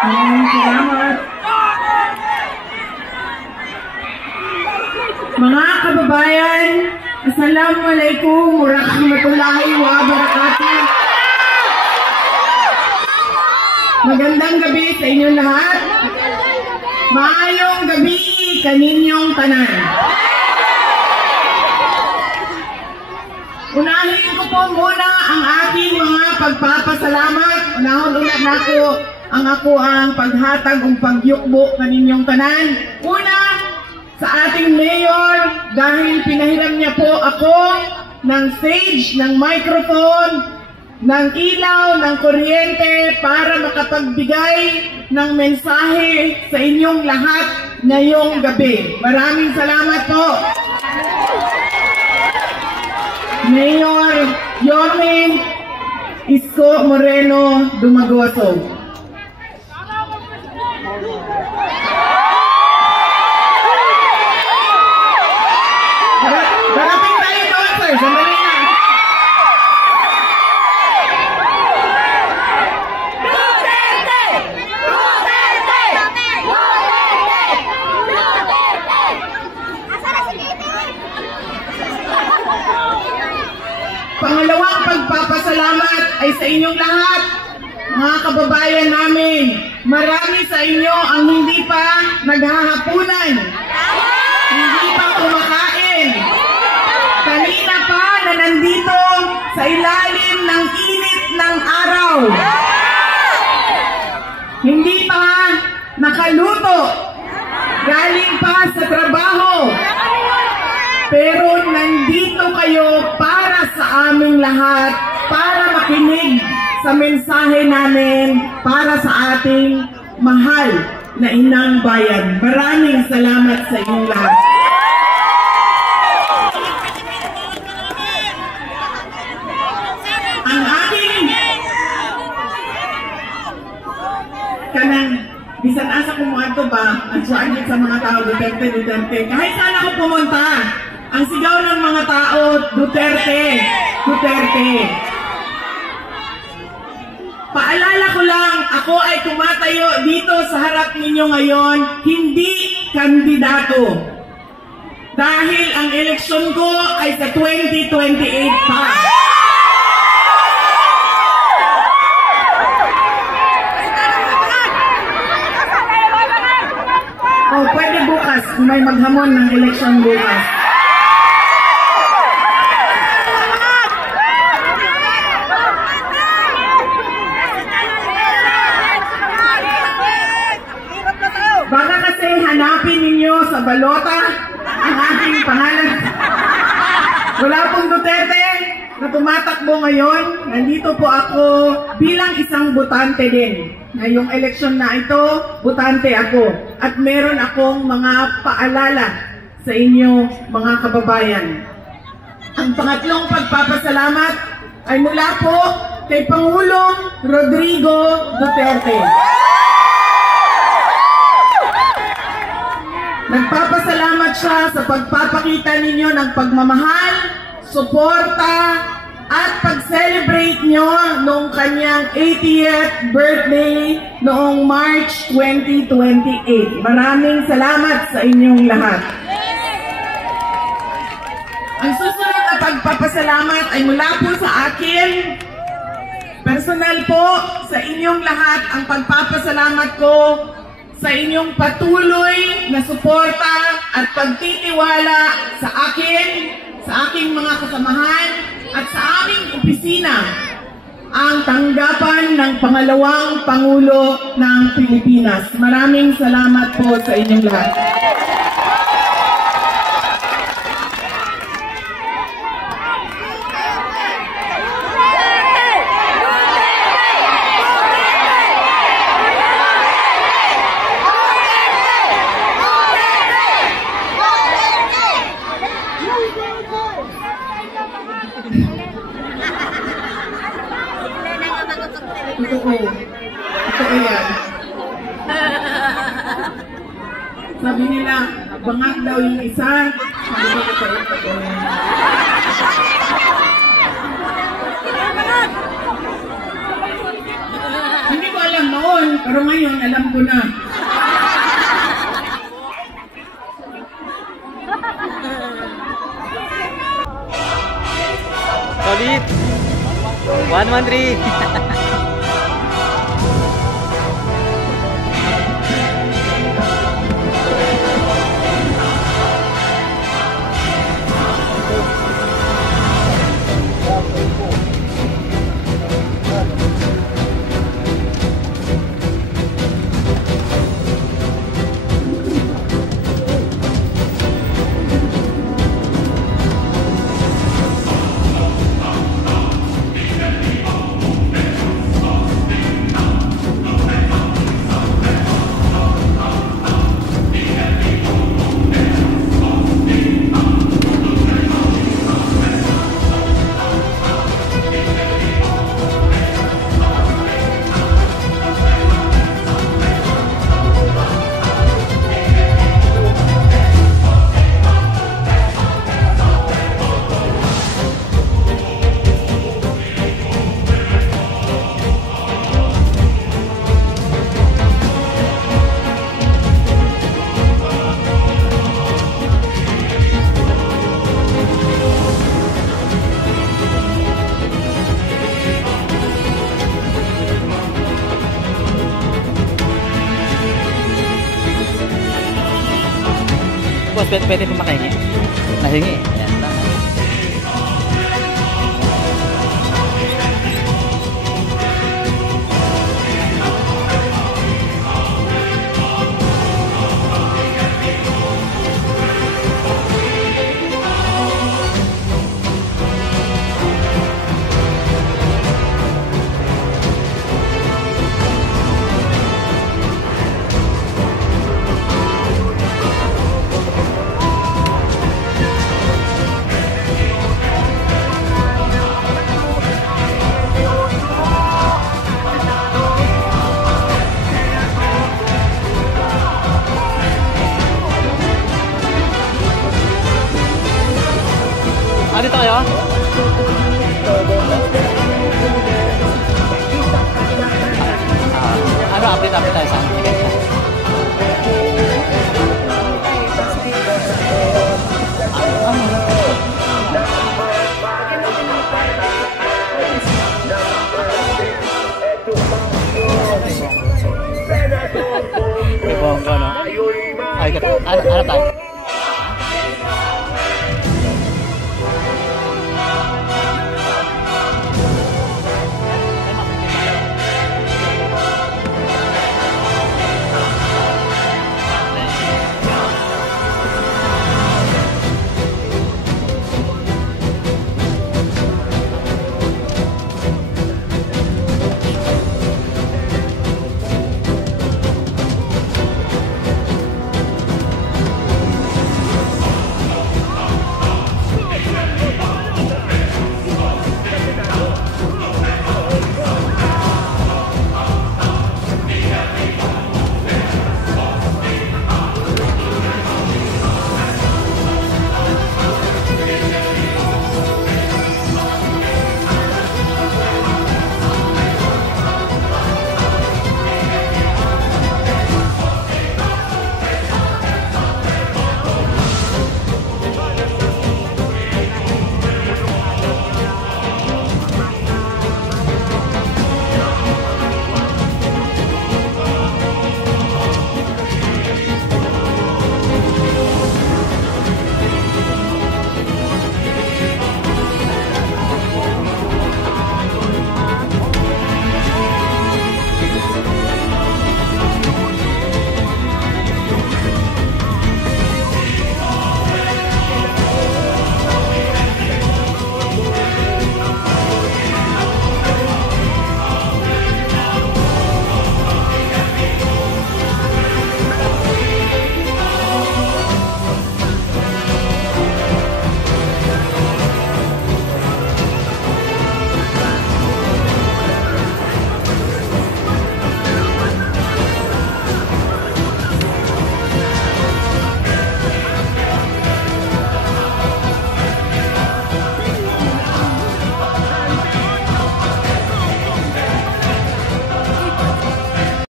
Salamat. Mga kababayan, Assalamualaikum warahmatullahi wabarakatuh. Magandang gabi sa inyong lahat. Maayong gabi kaninyong tanan. Unahin ko po muna ang aking mga pagpapasalamat. Unahon-una na ko ang paghatag o pagyukbo kaninyong tanan. Una, sa ating mayor, dahil pinahiram niya po ako ng stage, ng microphone, ng ilaw, ng kuryente para makapagbigay ng mensahe sa inyong lahat ngayong gabi. Maraming salamat po. Mayor Yorme Isko Moreno Dumaguaso. Darating tayo doon, sir. Sandali na. Duterte! Duterte! Duterte! Duterte! Asa na si Titi? Pangalawang pagpapasalamat ay sa inyong lahat, mga kababayan namin. Marami sa inyo ang hindi pa naghahapunan. Hindi pa kumakain. Kanina pa na nandito sa ilalim ng init ng araw. Hindi pa nakaluto. Galing pa sa trabaho. Pero nandito kayo para sa aming lahat, para makinig sa mensahe namin para sa ating mahal na inang bayan. Maraming salamat sa inyong lahat. Ang aking kanang bisan asa kumuanto ba ang suagit sa mga tao Duterte, Duterte. Kahit saan ako pumunta, ang sigaw ng mga tao Duterte, Duterte. Paalala ko lang, ako ay kumatayo dito sa harap ninyo ngayon, hindi kandidato. Dahil ang eleksyon ko ay sa 2028 pa. O, pwede bukas, kung may maghamon ng eleksyon bukas. Baka kasi hanapin ninyo sa balota ang aking pangalan. Wala pong Duterte na tumatakbo ngayon. Nandito po ako bilang isang botante din. Ngayong eleksyon na ito, botante ako. At meron akong mga paalala sa inyo, mga kababayan. Ang pangatlong pagpapasalamat ay mula po kay Pangulong Rodrigo Duterte. Nagpapasalamat siya sa pagpapakita ninyo ng pagmamahal, suporta, at pag-celebrate nyo noong kanyang 80th birthday noong March 2028. Maraming salamat sa inyong lahat. Ang susunod na pagpapasalamat ay mula po sa akin. Personal po sa inyong lahat ang pagpapasalamat ko sa inyong patuloy na suporta at pagtitiwala sa akin, sa aking mga kasamahan, at sa aming opisina, ang tanggapan ng pangalawang Pangulo ng Pilipinas. Maraming salamat po sa inyong lahat. Totoo. Totoo yan. Sabi nila, bangag daw yung isa. Hindi ko alam noon pero ngayon alam ko na. Solid. 113. Boss, pwede po makahingi. Nahingi. Ayan, tama. Dito kayo? Ano, update tayo sa ticket siya. Bonggo, no? Ay, ano tayo?